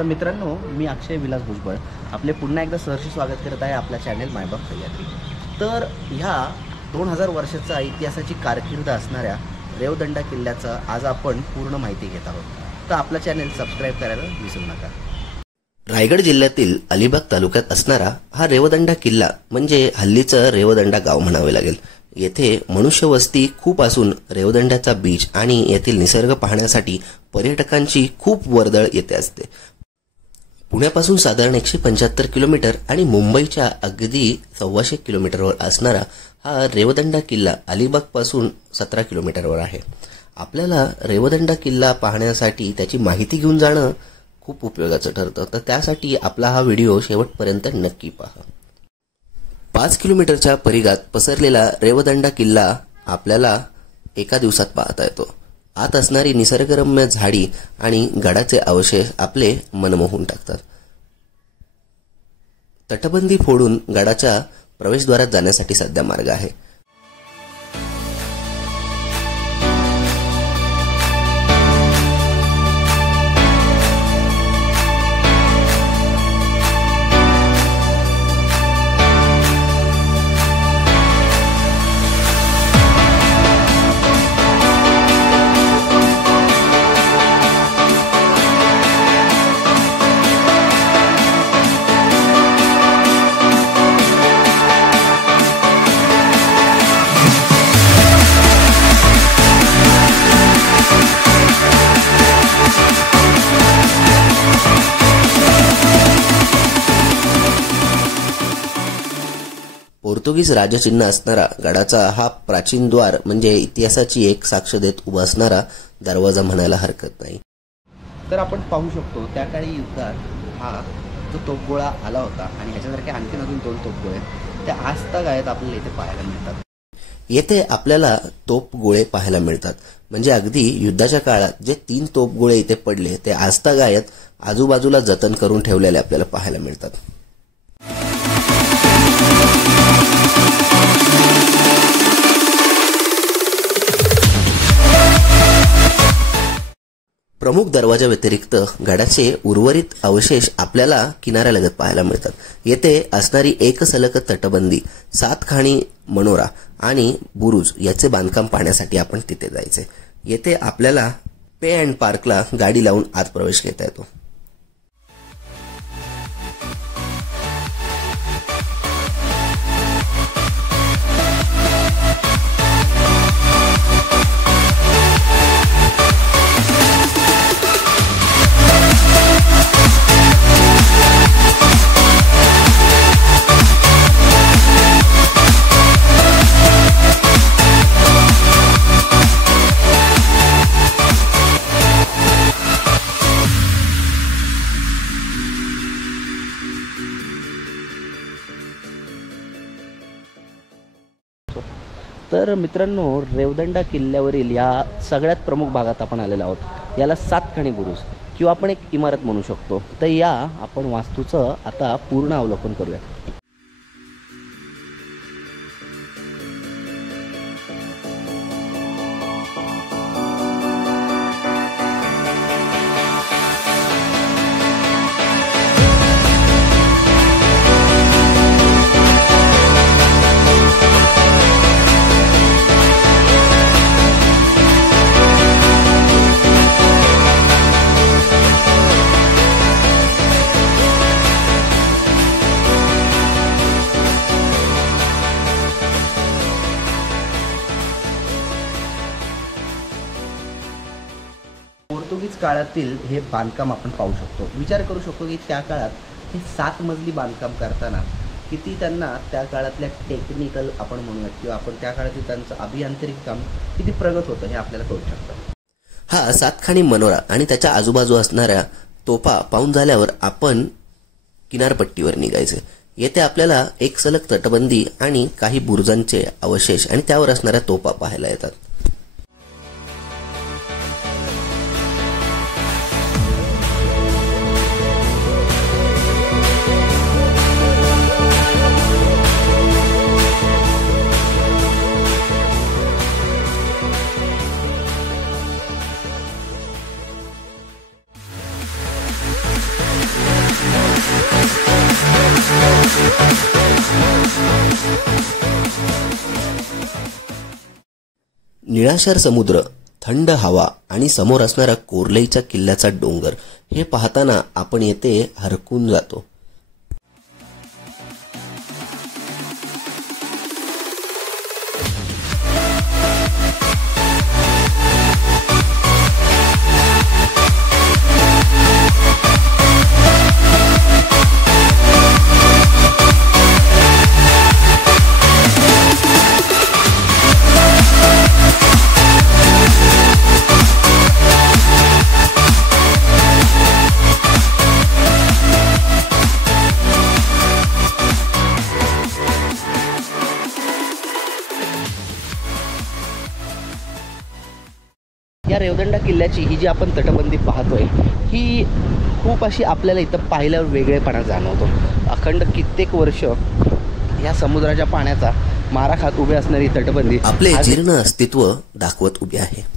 तर मित्रांनो, मी अक्षय विलास भुजबळ आपले पुन्हा एकदा सहर्ष स्वागत करत आहे आपल्या चॅनल मायबाप सह्याद्री। तर ह्या 2000 वर्षाचा इतिहासाची कारकीर्द असणाऱ्या रेवदंडा किल्ल्याचा आज आपण पूर्ण माहिती घेत आहोत। तर आपला चॅनल सबस्क्राइब करायला विसरू नका। रायगड जिल्ह्यातील अलिबाग तालुक्यात असणारा हा रेवदंडा किल्ला म्हणजे हल्लीचं रेवदंडा गाव म्हणावे लागेल। येथे मनुष्यवस्ती खूप असून रेवदंड्याचा बीच आणि येथील निसर्ग पाहण्यासाठी पर्यटकांची खूप वर्दळ येते असते। पुण्यापासून साधारण 175 किलोमीटर आणि मुंबईच्या अगदी 125 किलोमीटरवर असणारा हा रेवदंडा किल्ला अलिबागपासून 17 किलोमीटरवर आहे। आपल्याला रेवदंडा किल्ला पाहण्यासाठी त्याची माहिती घेऊन जाणं खूप उपयोगाचं ठरतं, तर त्यासाठी आपला हा व्हिडिओ शेवटपर्यंत नक्की पहा। 5 किलोमीटरच्या परिघात पसरलेला रेवदंडा किल्ला आपल्याला एका दिवसात पाहता येतो। आत असणारी निसर्गरम्य झाडी आणि गडाचे अवशेष आपले मन मोहून टाकतात। तटबंदी फोडून गडाच्या प्रवेशद्वारात जाण्यासाठी सध्या मार्ग आहे। पोर्तुगीज राजचिन्ह असणारा गडाचा हा प्राचीन द्वार म्हणजे इतिहासाची एक साक्ष देत उभा असणारा दरवाजा म्हणायला हरकत नाही। तर आपण पाहू शकतो त्या काळी युद्धात हा जो तोफगोळा आला होता आणि ह्याच्यासारखे आणखीन अजून 2 तोफगोळे त्या आजतागायत आपल्याला इथे पाहायला मिळतात। येथे आपल्याला तोफगोळे पाहायला मिळतात, म्हणजे अगदी युद्धाच्या काळात जे 3 तोफगोळे इथे पडले ते आजतागायत आजूबाजूला जतन करून ठेवलेले आपल्याला पाहायला मिळतात। प्रमुख दरवाजा व्यतिरिक्त गडाचे उर्वरित अवशेष आपल्याला किनाऱ्यालगत पाहायला मिळतात। येथे असणारी एकसलग तटबंदी, 7 खाणी मनोरा आणि बुरुज याचे बांधकाम पाहण्यासाठी आपण तिथे जायचे। येथे आपल्याला पे अँड पार्कला गाडी लावून आत प्रवेश घेता येतो। तर मित्रांनो, रेवदंडा किल्ल्यावरील या सगळ्यात प्रमुख भागात आपण आलेलो आहोत। याला 7 खाणी बुरुज किंवा आपण एक इमारत म्हणू शकतो। तर या आपण वास्तूचं आता पूर्ण अवलोकन करूया। पोर्तुगीज काळातील हे बांधकाम आपण पाहू शकतो। विचार करू शकतो की त्या काळात हे 7 मजली बांधकाम करताना किती त्यांना त्या काळातल्या टेक्निकल आपण म्हणूयात किंवा आपण त्या काळातील त्यांचं अभियांत्रिक काम किती प्रगत होतं हे आपल्याला कळू शकतं। हा 7 खाणी मनोरा आणि त्याच्या आजूबाजू असणाऱ्या तोफा पाहून झाल्यावर आपण किनारपट्टीवर निघायचे। येथे आपल्याला एक सलग तटबंदी आणि काही बुरुजांचे अवशेष आणि त्यावर असणाऱ्या तोफा पाहायला येतात। निळाशार समुद्र, थंड हवा आणि समोर असणारा कोर्लईच्या किल्ल्याचा डोंगर हे पाहताना आपण येथे हरकून जातो. या रेवदंडा किल्ल्याची ही जी आपण तटबंदी पाहतोय ही खूप अशी आपल्याला इथं पाहिल्यावर वेगळेपणा जाणवतो. अखंड कित्येक वर्ष या समुद्राच्या पाण्याचा मारा खात उभे असणारी तटबंदी आपले जीर्ण अस्तित्व दाखवत उभी आहे.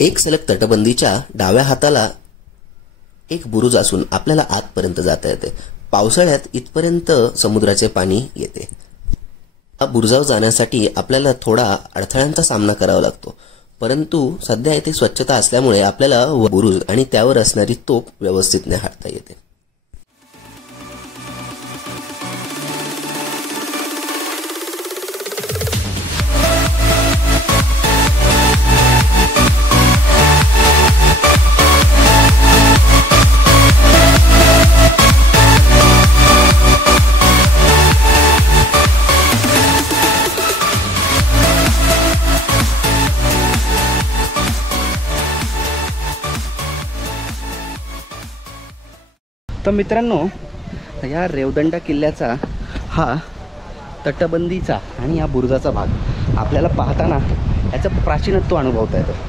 एक सलग तटबंदीच्या डाव्या हाताला एक बुरुज असून आपल्याला आतपर्यंत जाता येते. पावसाळ्यात इथपर्यंत समुद्राचे पाणी येते. या बुरुजावर जाण्यासाठी आपल्याला थोडा अडथळ्यांचा सामना करावा लागतो, परंतु सध्या येथे स्वच्छता असल्यामुळे आपल्याला बुरुज आणि त्यावर असणारी तोफ व्यवस्थित निहाळता येते. तर मित्रांनो, या रेवदंडा किल्ल्याचा हा तटबंदीचा आणि या बुरुजाचा भाग आपल्याला पाहताना याचं प्राचीनत्व अनुभवता येतं.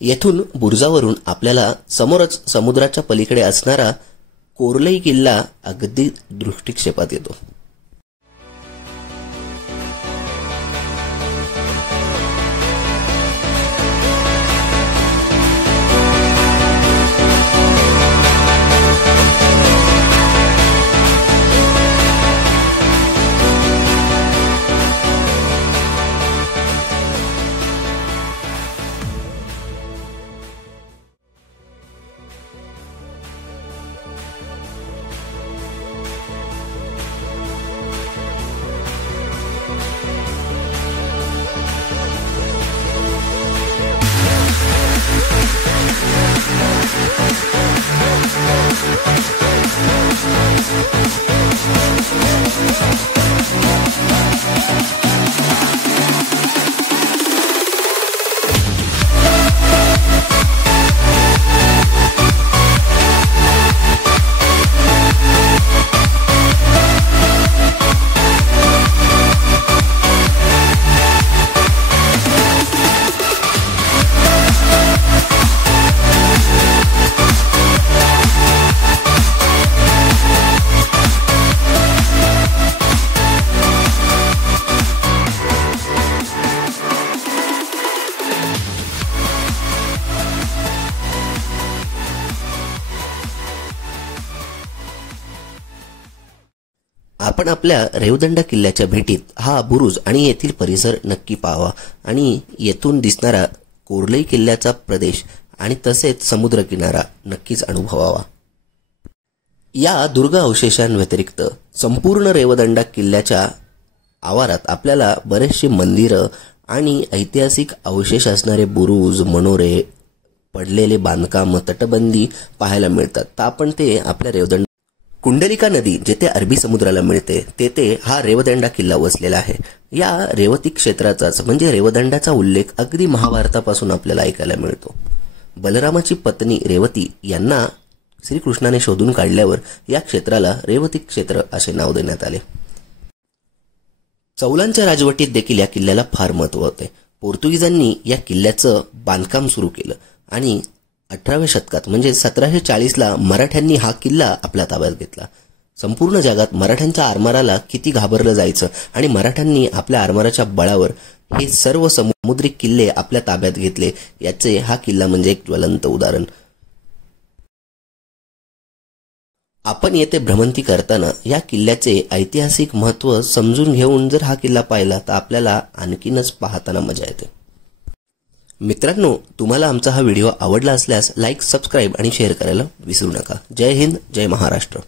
येथून बुरुजावरून आपल्याला समोरच समुद्राच्या पलीकडे असणारा कोर्लई किल्ला अगदी दृष्टिक्षेपात येतो. आपण आपल्या रेवदंडा किल्ल्याच्या भेटीत हा बुरुज आणि येथील परिसर नक्की पाहावा आणि येथून दिसणारा कोर्लई किल्ल्याचा प्रदेश आणि तसेच समुद्रकिनारा नक्कीच अनुभवावा। या दुर्ग अवशेषांव्यतिरिक्त संपूर्ण रेवदंडा किल्ल्याच्या आवारात आपल्याला बरेचसे मंदिरं आणि ऐतिहासिक अवशेष असणारे बुरुज, मनोरे, पडलेले बांधकाम, तटबंदी पाहायला मिळतात। तर आपण ते आपल्या रेवदंडा कुंडलिका नदी जेथे अरबी समुद्राला मिळते तेथे हा रेवदंडा किल्ला वसलेला आहे। या रेवती क्षेत्राचाच म्हणजे रेवदंडाचा उल्लेख अगदी महाभारतापासून आपल्याला ऐकायला मिळतो। बलरामाची पत्नी रेवती यांना श्रीकृष्णाने शोधून काढल्यावर या क्षेत्राला रेवती क्षेत्र असे नाव देण्यात आले। चौलांच्या राजवटीत देखील या किल्ल्याला फार महत्त्व होते। पोर्तुगीजांनी या किल्ल्याचं बांधकाम सुरू केलं आणि 18व्या शतकात म्हणजे 1740ला मराठ्यांनी हा किल्ला आपल्या ताब्यात घेतला। संपूर्ण जगात मराठ्यांच्या आरमाराला किती घाबरलं जायचं आणि मराठ्यांनी आपल्या आरमाराच्या बळावर हे सर्व समुद्री किल्ले आपल्या ताब्यात घेतले याचे हा किल्ला म्हणजे एक ज्वलंत उदाहरण। आपण येथे भ्रमंती करताना या किल्ल्याचे ऐतिहासिक महत्त्व समजून घेऊन जर हा किल्ला पाहिला तर आपल्याला आणखीनच पाहताना मजा येते। मित्रांनो, तुम्हाला आमचा हा व्हिडिओ आवडला असल्यास लाईक, सबस्क्राईब आणि शेअर करायला विसरू नका। जय हिंद, जय महाराष्ट्र।